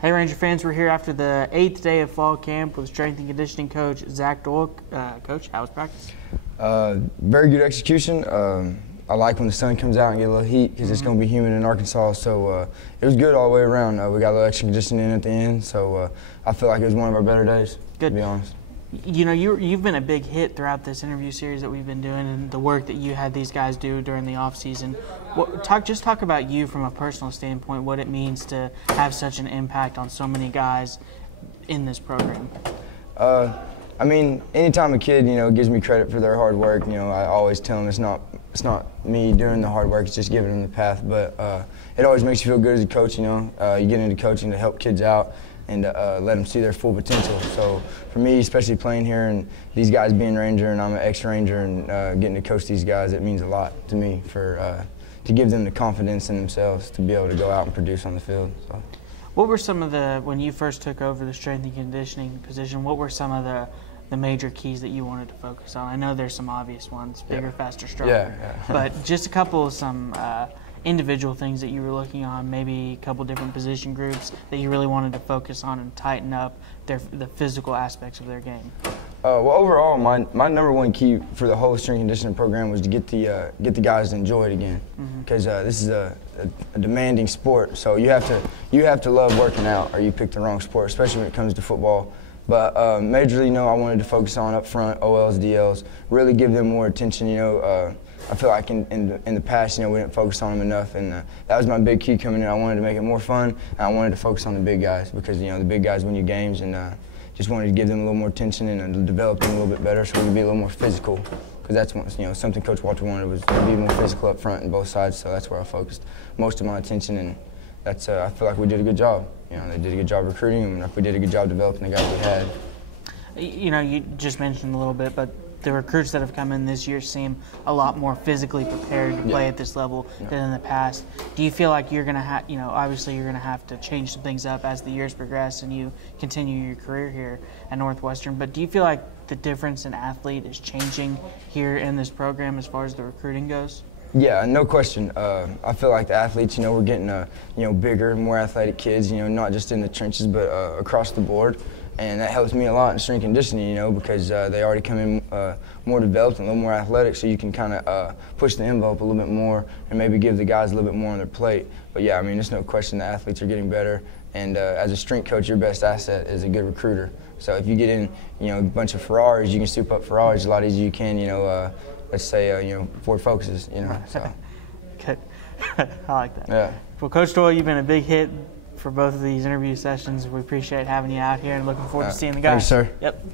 Hey Ranger fans, we're here after the 8th day of fall camp with strength and conditioning coach Zach Doyle. Coach, how was practice? Very good execution. I like when the sun comes out and get a little heat because it's going to be humid in Arkansas. So it was good all the way around. We got a little extra conditioning in at the end, so I feel like it was one of our better days, to be honest. You know, you've been a big hit throughout this interview series that we've been doing and the work that you had these guys do during the off season. Just talk about you from a personal standpoint, what it means to have such an impact on so many guys in this program. I mean, anytime a kid, gives me credit for their hard work, I always tell them it's not me doing the hard work, it's just giving them the path. But it always makes you feel good as a coach, you get into coaching to help kids out and let them see their full potential. So for me, especially playing here and these guys being Ranger and I'm an ex-Ranger and getting to coach these guys, it means a lot to me to give them the confidence in themselves to be able to go out and produce on the field. So. What were some of when you first took over the strength and conditioning position, what were some of the major keys that you wanted to focus on? I know there's some obvious ones, bigger, faster, stronger. Yeah. But just a couple of some individual things that you were looking on, maybe a couple different position groups that you really wanted to focus on and tighten up the physical aspects of their game. Well, overall, my number one key for the whole strength and conditioning program was to get the guys to enjoy it again, because this is a demanding sport. So you have to love working out, or you pick the wrong sport, especially when it comes to football. But majorly, I wanted to focus on up front, OLs, DLs, really give them more attention. I feel like in the past, we didn't focus on them enough, and that was my big key coming in. I wanted to make it more fun, and I wanted to focus on the big guys because the big guys win you games, and just wanted to give them a little more attention and develop them a little bit better so we could be a little more physical. Because that's something Coach Walter wanted, was to be more physical up front and both sides. So that's where I focused most of my attention, and that's I feel like we did a good job. They did a good job recruiting, and we did a good job developing the guys we had. You just mentioned a little bit, but the recruits that have come in this year seem a lot more physically prepared to play at this level than in the past. Do you feel like you're going to have, obviously you're going to have to change some things up as the years progress and you continue your career here at Northwestern, but do you feel like the difference in athlete is changing here in this program as far as the recruiting goes? Yeah, no question. I feel like the athletes, we're getting, bigger, more athletic kids, not just in the trenches, but across the board. And that helps me a lot in strength and conditioning, because they already come in more developed and a little more athletic, so you can kind of push the envelope a little bit more and maybe give the guys a little bit more on their plate. But yeah, I mean, there's no question the athletes are getting better. And as a strength coach, your best asset is a good recruiter. So if you get in, a bunch of Ferraris, you can soup up Ferraris a lot easier you can, let's say, Ford Focuses, so. Good. I like that. Yeah. Well, Coach Doyle, you've been a big hit for both of these interview sessions. We appreciate having you out here and looking forward to seeing the guys. Thanks, sir. Yep.